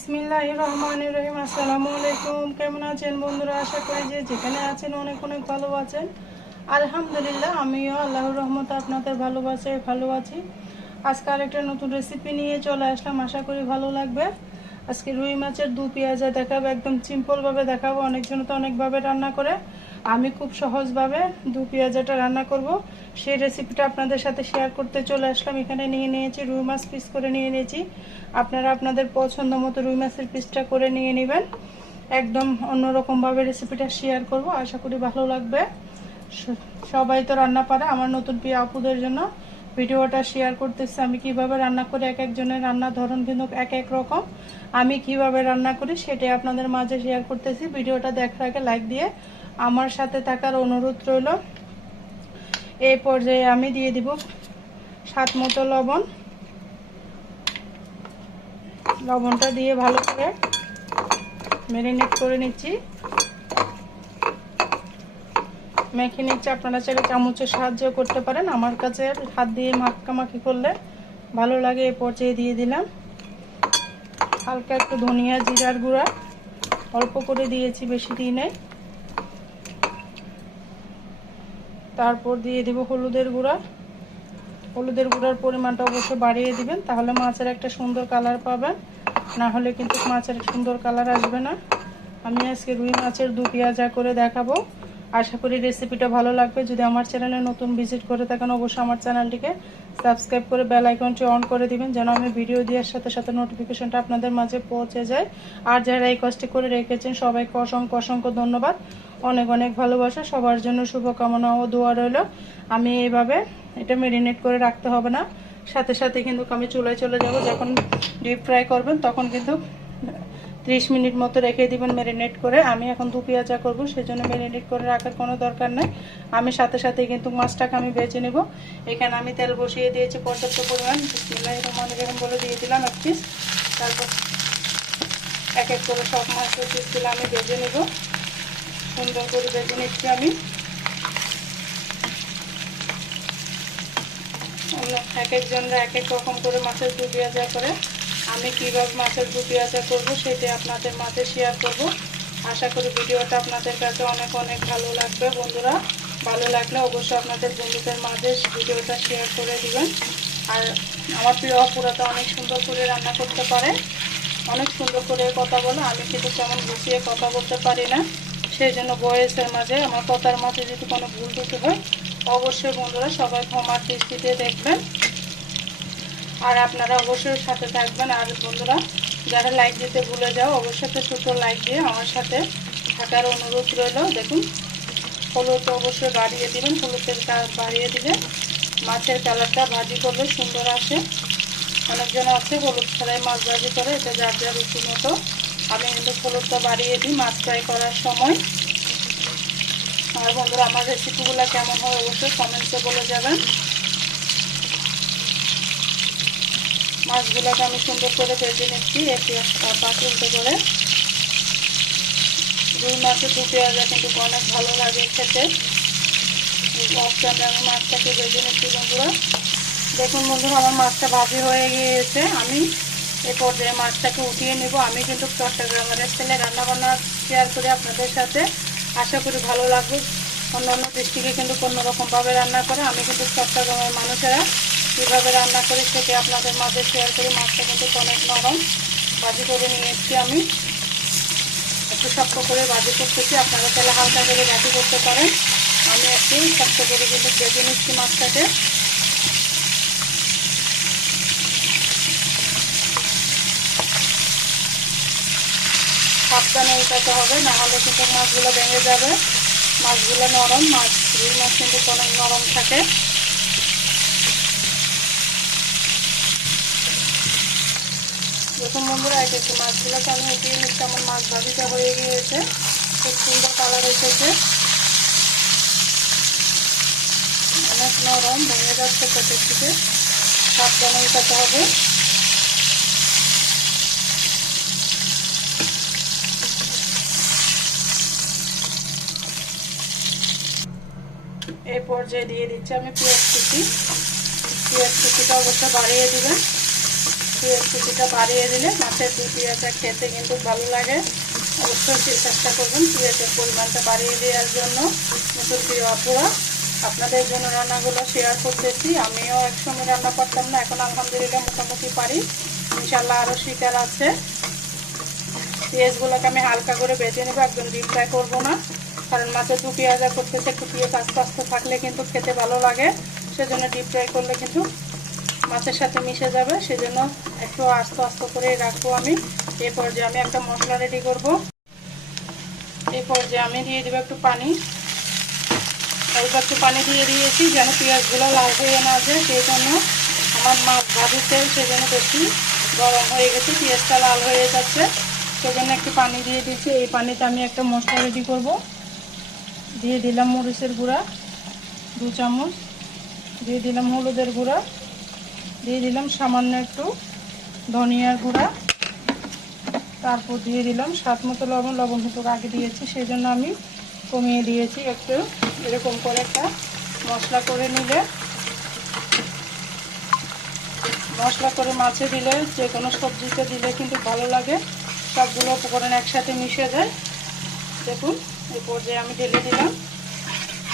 বিসমিল্লাহ রহমান রহিম আসসালামু আলাইকুম কেমন আছেন বন্ধুরা? আশা করি যে যেখানে আছেন অনেক অনেক ভালো আছেন। আলহামদুলিল্লাহ, আমিও আল্লাহর রহমত আপনাদের ভালোবাসায় ভালো আছি। আজকে আরেকটা নতুন রেসিপি নিয়ে চলে আসলাম, আশা করি ভালো লাগবে। আজকে রুই মাছের দু পেঁয়াজা দেখাবো, একদম সিম্পলভাবে দেখাবো। অনেকজন তো অনেকভাবে রান্না করে। আমি খুব সহজভাবে দু পেঁয়াজাটা রান্না করব। সেই রেসিপিটা আপনাদের সাথে শেয়ার করতে চলে আসলাম। এখানে নিয়ে নিয়েছি রুই মাছ পিস করে নিয়ে নিয়েছি। আপনারা আপনাদের পছন্দ মতো রুই মাছের পিসটা করে নিয়ে নেবেন। একদম অন্যরকমভাবে রেসিপিটা শেয়ার করব। আশা করি ভালো লাগবে। সবাই তো রান্না পারে। আমার নতুন প্রিয় আপুদের জন্য ভিডিওটা শেয়ার করতেছি। আমি কীভাবে রান্না করি, এক একজনের রান্নার ধরন কিন্তু এক এক রকম। আমি কীভাবে রান্না করি, সেটাই আপনাদের মাঝে শেয়ার করতেছি। ভিডিওটা দেখার আগে লাইক দিয়ে আমার সাথে থাকার অনুরোধ রইল। এই পর্যায়ে আমি দিয়ে দিব সাত মতো লবণ। লবণটা দিয়ে ভালো করে ম্যারিনেট করে নিচ্ছি। মেখে নিচ্ছে, আপনারা চাইলে চামচের সাহায্য করতে পারেন। আমার কাছে হাত দিয়ে মাখামাখি করলে ভালো লাগে, এ পর্যায়ে দিয়ে দিলাম। হালকা একটু ধনিয়া, জিরার গুঁড়া অল্প করে দিয়েছি বেশি দিই নাই তারপর দিয়ে দেবো হলুদের গুঁড়া। হলুদের গুঁড়ার পরিমাণটা অবশ্যই বাড়িয়ে দিবেন, তাহলে মাছের একটা সুন্দর কালার পাবেন। না হলে কিন্তু মাছের সুন্দর কালার আসবে না। আমি আজকে রুই মাছের দু পেঁয়াজা করে দেখাবো। আশা করি রেসিপিটা ভালো লাগবে। যদি আমার চ্যানেলে নতুন ভিজিট করে থাকেন, অবশ্যই আমার চ্যানেলটিকে সাবস্ক্রাইব করে বেল আইকনটি অন করে দিবেন যেন আমি ভিডিও দেওয়ার সাথে সাথে নোটিফিকেশনটা আপনাদের মাঝে পৌঁছে যায়। আর যারা এই কাজটি করে রেখেছেন, সবাইকে অসংখ্য অসংখ্য ধন্যবাদ। অনেক অনেক ভালোবাসা। সবার জন্য শুভকামনা ও দোয়া রইল। আমি এইভাবে এটা মেরিনেট করে রাখতে হবে না। সাথে সাথে কিন্তু আমি চুলায় চলে যাব। যখন ডিপ ফ্রাই করবেন, তখন কিন্তু ত্রিশ মিনিট মতো রেখে দিবেন ম্যারিনেট করে। আমি এখন দু পেঁয়াজা করব সেই জন্য ম্যারিনেট করে রাখার কোনো দরকার নেই। আমি সাথে সাথে কিন্তু মাছটাকে আমি বেছে নেব। এখানে আমি তেল বসিয়ে দিয়েছি পর্যাপ্ত পরিমাণ। রহমান রহিম বলে দিয়ে দিলাম এক পিস তারপর এক এক করে সব মাছের পিসগুলো আমি ভেজে নেব। সুন্দর করে ভেজে নিচ্ছি আমি। এক একজনরা এক এক রকম করে মাছের দু পেঁয়াজা করে। আমি কীভাবে মাছের দু পেঁয়াজা করব সেটাই আপনাদের মাঝে শেয়ার করব। আশা করি ভিডিওটা আপনাদের কাছে অনেক অনেক ভালো লাগবে। বন্ধুরা, ভালো লাগলে অবশ্যই আপনাদের বন্ধুদের মাঝে ভিডিওটা শেয়ার করে দিবেন। আর আমার প্রিয় অপুরা তো অনেক সুন্দর করে রান্না করতে পারে, অনেক সুন্দর করে কথা বলে। আমি কিন্তু তেমন গুছিয়ে কথা বলতে পারি না। সেই জন্য বয়সের মাঝে, আমার কথার মাঝে যদি কোনো ভুল ত্রুটি হয়, অবশ্যই বন্ধুরা সবাই ক্ষমার দৃষ্টিতে দেখবেন। আর আপনারা অবশ্যই সাথে থাকবেন। আর বন্ধুরা, যারা লাইক দিতে ভুলে যাও, অবশ্যই একটা ছোটো লাইক দিয়ে আমার সাথে থাকার অনুরোধ রইল। দেখুন, হলুদ অবশ্যই বাড়িয়ে দিবেন। হলুদের বাড়িয়ে দিলে মাছের কালারটা ভাজি করলে সুন্দর আসে। অনেকজন আছে হলুদ ছাড়াই মাছ ভাজি করে, এটা যার যার রুচি মতো আমি কিন্তু হলুদটা বাড়িয়ে দিই মাছ ফ্রাই করার সময়। আর বন্ধুরা, আমার রেসিপিগুলো কেমন হয় অবশ্যই কমেন্টসে বলে যাবেন। মাছগুলোকে আমি সুন্দর করে ভেজে নিচ্ছি, একটু পাঁচ উল্টে করে। রুই মাছের দু পেঁয়াজা কিন্তু অনেক ভালো লাগে খেতে। আমি মাছটাকে ভেজে নিচ্ছি, বন্ধুরা। দেখুন বন্ধুরা, আমার মাছটা ভাজি হয়ে গিয়েছে। আমি এ পর্যায়ে মাছটাকে উঠিয়ে নেব। আমি কিন্তু চট্টগ্রামের স্টাইলে রান্নাবান্না শেয়ার করি আপনাদের সাথে। আশা করি ভালো লাগবে। অন্য অন্য ডিস্ট্রিক্টে কিন্তু কোনোরকমভাবে রান্না করে। আমি কিন্তু চট্টগ্রামের মানুষেরা কীভাবে রান্না করি সেটি আপনাদের মাঝে শেয়ার করি। মাছটা কিন্তু অনেক নরম। ভাজি করে নিয়ে এসেছি আমি। একটু শক্ত করে ভাজি করতেছি। আপনারা তাহলে হালকা করে ভাজি করতে পারেন। আমি একটু শক্ত করে কিন্তু ভেজে নিচ্ছি মাছটাকে। সাবধানে উঠাতে হবে, না হলে কিন্তু মাছগুলো ভেঙে যাবে। মাছগুলো নরম, মাছ রুই মাছ কিন্তু অনেক নরম থাকে। দেখুন বন্ধুরা এক একটু মাছগুলোকে আমি উঠিয়ে নিচ্ছি আমার মাছ ভাজিটা হয়ে গিয়েছে খুব সুন্দর কালার এসেছে। অনেক নরম, ভেঙে যাচ্ছে দিকে। সাবধানে উঠাতে হবে। এই পর্যায়ে দিয়ে দিচ্ছি আমি পেঁয়াজ কুচি। পেঁয়াজ কুচিটা অবশ্য বাড়িয়ে দিবেন পেঁয়াজ বাড়িয়ে দিলে মাছের দু পেঁয়াজটা খেতে কিন্তু ভালো লাগে। অবশ্যই চেষ্টা করবেন পেঁয়াজের পরিমাণটা বাড়িয়ে দেওয়ার জন্য, নতুন প্রিয় আপুরা। আপনাদের জন্য রান্নাগুলো শেয়ার করতেছি। আমিও একসঙ্গে রান্না করতাম না, এখন আলহামদুলিল্লাহ মোটামুটি পারি। ইনশাল্লাহ আরও শিকার আছে। পেঁয়াজগুলোকে আমি হালকা করে বেজে নেব, একদম ডিপ ফ্রাই করব না। কারণ মাছের দু পেঁয়াজা করতেছে, একটু পেঁয়াজ আস্তে আস্তে থাকলে কিন্তু খেতে ভালো লাগে। সেজন্য ডিপ ফ্রাই করলে কিন্তু মাছের সাথে মিশে যাবে, সেজন্য একটু আস্তে আস্তে করে রাখব আমি। এই পর্যায়ে আমি একটা মশলা রেডি করব। এই পর্যায়ে আমি দিয়ে দেবো একটু পানি। অল্প একটু পানি দিয়ে দিয়েছি যেন পেঁয়াজগুলো লাল হয়ে না যায়, সেই জন্য আমার মাছ ভাজির তেল সেজন্য বেশি গরম হয়ে গেছে, পেঁয়াজটা লাল হয়ে যাচ্ছে। সেজন্য একটু পানি দিয়ে দিচ্ছি এই পানিতে আমি একটা মশলা রেডি করব। দিয়ে দিলাম মরিচের গুঁড়া, দু চামচ। দিয়ে দিলাম হলুদের গুঁড়া। দিয়ে দিলাম সামান্য একটু ধনিয়ার গুঁড়া। তারপর দিয়ে দিলাম স্বাদ মতো লবণ লবণ কিন্তু আগে দিয়েছি সেই জন্য আমি কমিয়ে দিয়েছি একটু। এরকম করে একটা মশলা করে নিলে, মশলা করে মাছে দিলে, যে কোনো সবজিতে দিলে কিন্তু ভালো লাগে। সবগুলো উপকরণ একসাথে মিশে যায়। দেখুন এই পর্যায়ে আমি ঢেলে দিলাম।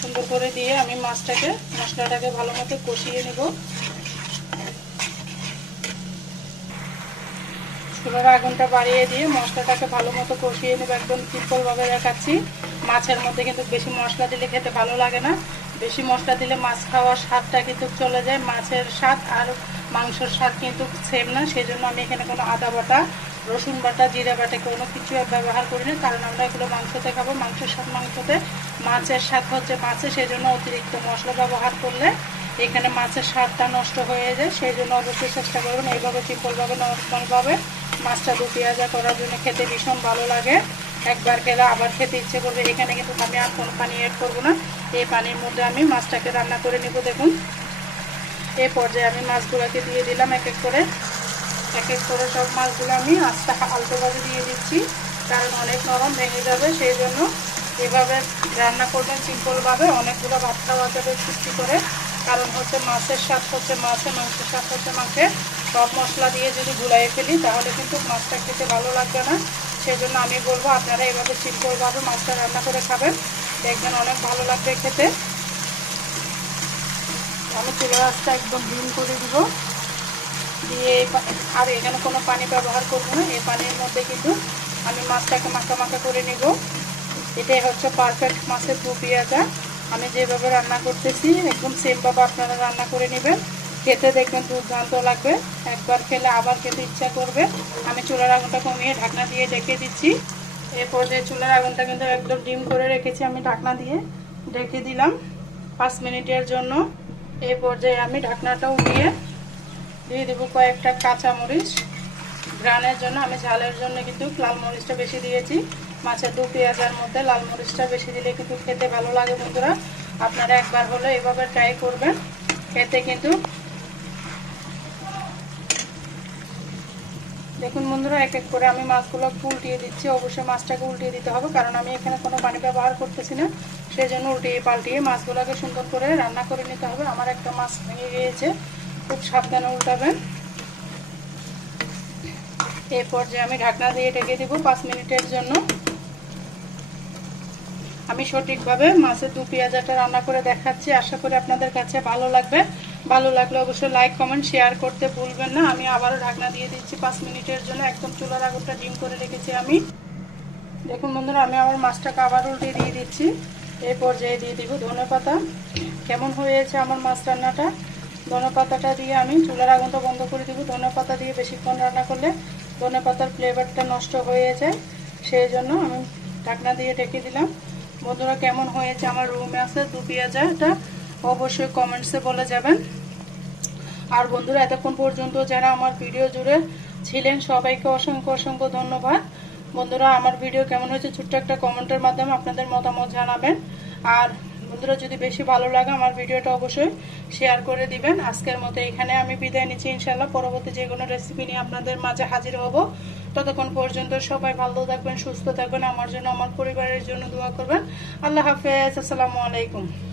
সুন্দর করে দিয়ে আমি মাছটাকে, মশলাটাকে ভালো মতো কষিয়ে নেব। চুলার আগুনটা বাড়িয়ে দিয়ে মশলাটাকে ভালো মতো কষিয়ে নেব, একদম সিম্পলভাবে দেখাচ্ছি। মাছের মধ্যে কিন্তু বেশি মশলা দিলে খেতে ভালো লাগে না। বেশি মশলা দিলে মাছ খাওয়ার স্বাদটা কিন্তু চলে যায়। মাছের স্বাদ আর মাংসর স্বাদ কিন্তু সেম না। সেই জন্য আমি এখানে কোনো আদা বাটা, রসুন বাটা, জিরা বাটা কোনো কিছু ব্যবহার করি না। কারণ আমরা এগুলো মাংসতে খাব। মাংসের স্বাদ মাংসতে। মাছের স্বাদ হচ্ছে মাছে সেই জন্য অতিরিক্ত মশলা ব্যবহার করলে এখানে মাছের স্বাদটা নষ্ট হয়ে যায়। সেই জন্য অবশ্যই চেষ্টা করবেন এইভাবে সিম্পলভাবে নর্মালভাবে মাছটা দু পেঁয়াজা করার জন্য খেতে ভীষণ ভালো লাগে। একবার খেলে আবার খেতে ইচ্ছে করবে, এখানে কিন্তু আমি আর কোনো পানি অ্যাড করব না। এই পানির মধ্যে আমি মাছটাকে রান্না করে নেব, দেখুন। এই পর্যায়ে আমি মাছগুলোকে দিয়ে দিলাম এক এক করে। এক এক করে সব মাছগুলো আমি আস্তে আলতোভাবে দিয়ে দিচ্ছি, কারণ অনেক নরম ভেঙে যাবে, সেই জন্য এভাবে রান্না করবেন সিম্পলভাবে, অনেকগুলো ভাত খাওয়া সৃষ্টি করে, কারণ হচ্ছে মাছের স্বাদ হচ্ছে মাছে, মাংসের স্বাদ হচ্ছে মাছে। সব মশলা দিয়ে যদি গুলাইয়ে ফেলি, তাহলে কিন্তু মাছটা খেতে ভালো লাগবে না। সেই জন্য আমি বলব, আপনারা এভাবে সিম্পলভাবে মাছটা রান্না করে খাবেন। দেখবেন অনেক ভালো লাগবে খেতে। আমি চুলা রাস্তা একদম ডিম করে দিব। দিয়ে আর এখানে কোনো পানি ব্যবহার করব না। এই পানির মধ্যে কিন্তু আমি মাছটাকে মাখা মাখা করে নিব। এটাই হচ্ছে পারফেক্ট মাছের পেঁয়াজা। আমি যেভাবে রান্না করতেছি, একদম সেমভাবে আপনারা রান্না করে নেবেন। খেতে দেখবেন দুর্দান্ত লাগবে। একবার খেলে আবার খেতে ইচ্ছা করবে। আমি চুলার আগুনটা কমিয়ে ঢাকনা দিয়ে ডেকে দিচ্ছি। এরপর যে চুলার আগুনটা কিন্তু একদম ডিম করে রেখেছি আমি ঢাকনা দিয়ে। ডেকে দিলাম পাঁচ মিনিটের জন্য। এই পর্যায়ে আমি ঢাকনাটা উঠিয়ে দিয়ে দেবো কয়েকটা কাঁচা মরিচ গ্রানের জন্য, আমি ঝালের জন্য কিন্তু লাল মরিচটা বেশি দিয়েছি। মাছের দু পেঁয়াজের মধ্যে লাল মরিচটা বেশি দিলে কিন্তু খেতে ভালো লাগে বন্ধুরা। আপনারা একবার হলে এভাবে ট্রাই করবেন। খেতে কিন্তু দেখুন বন্ধুরা, এক এক করে আমি মাছগুলো উল্টিয়ে দিচ্ছি। অবশ্যই মাছটাকে উল্টিয়ে দিতে হবে, কারণ আমি এখানে কোনো পানি ব্যবহার করতেছি না। সেই জন্য উল্টিয়ে পাল্টিয়ে মাছগুলোকে সুন্দর করে রান্না করে নিতে হবে। আমার একটা মাছ ভেঙে গিয়েছে, খুব সাবধানে উল্টাবেন। এই পর্যায়ে আমি ঢাকনা দিয়ে ঢেকে দেবো পাঁচ মিনিটের জন্য। আমি সঠিকভাবে মাছের দু পেঁয়াজাটা রান্না করে দেখাচ্ছি। আশা করি আপনাদের কাছে ভালো লাগবে। ভালো লাগলে অবশ্যই লাইক কমেন্ট শেয়ার করতে ভুলবেন না। আমি আবারও ঢাকনা দিয়ে দিচ্ছি পাঁচ মিনিটের জন্য। একদম চুলার আগুনটা ডিম করে রেখেছি আমি। দেখুন বন্ধুরা, আমি আমার মাছটাকে আবার উল্টে দিয়ে দিচ্ছি। এই পর্যায়ে দিয়ে দিব ধনে পাতা। কেমন হয়েছে আমার মাছ রান্নাটা? ধনে পাতাটা দিয়ে আমি চুলার আগুনটা বন্ধ করে দিব। ধনে পাতা দিয়ে বেশিক্ষণ রান্না করলে ধনে পাতার ফ্লেভারটা নষ্ট হয়ে যায়। সেই জন্য আমি ঢাকনা দিয়ে ঢেকে দিলাম। বন্ধুরা, কেমন হয়েছে আমার রুমে আছে দু পেঁয়াজাটা অবশ্যই কমেন্টসে বলে যাবেন। আর বন্ধুরা, এতক্ষণ পর্যন্ত যারা আমার ভিডিও জুড়ে ছিলেন, সবাইকে অসংখ্য অসংখ্য ধন্যবাদ। বন্ধুরা, আমার ভিডিও কেমন হয়েছে ছোট্ট একটা কমেন্টের মাধ্যমে আপনাদের মতামত জানাবেন। আর বন্ধুরা, যদি বেশি ভালো লাগে আমার ভিডিওটা অবশ্যই শেয়ার করে দিবেন। আজকের মতো এখানে আমি বিদায় নিচ্ছি ইনশাল্লাহ পরবর্তী যে কোনো রেসিপি নিয়ে আপনাদের মাঝে হাজির হব। ততক্ষণ পর্যন্ত সবাই ভালো থাকবেন, সুস্থ থাকবেন। আমার জন্য, আমার পরিবারের জন্য দোয়া করবেন। আল্লাহ হাফেজ, আসসালামু আলাইকুম।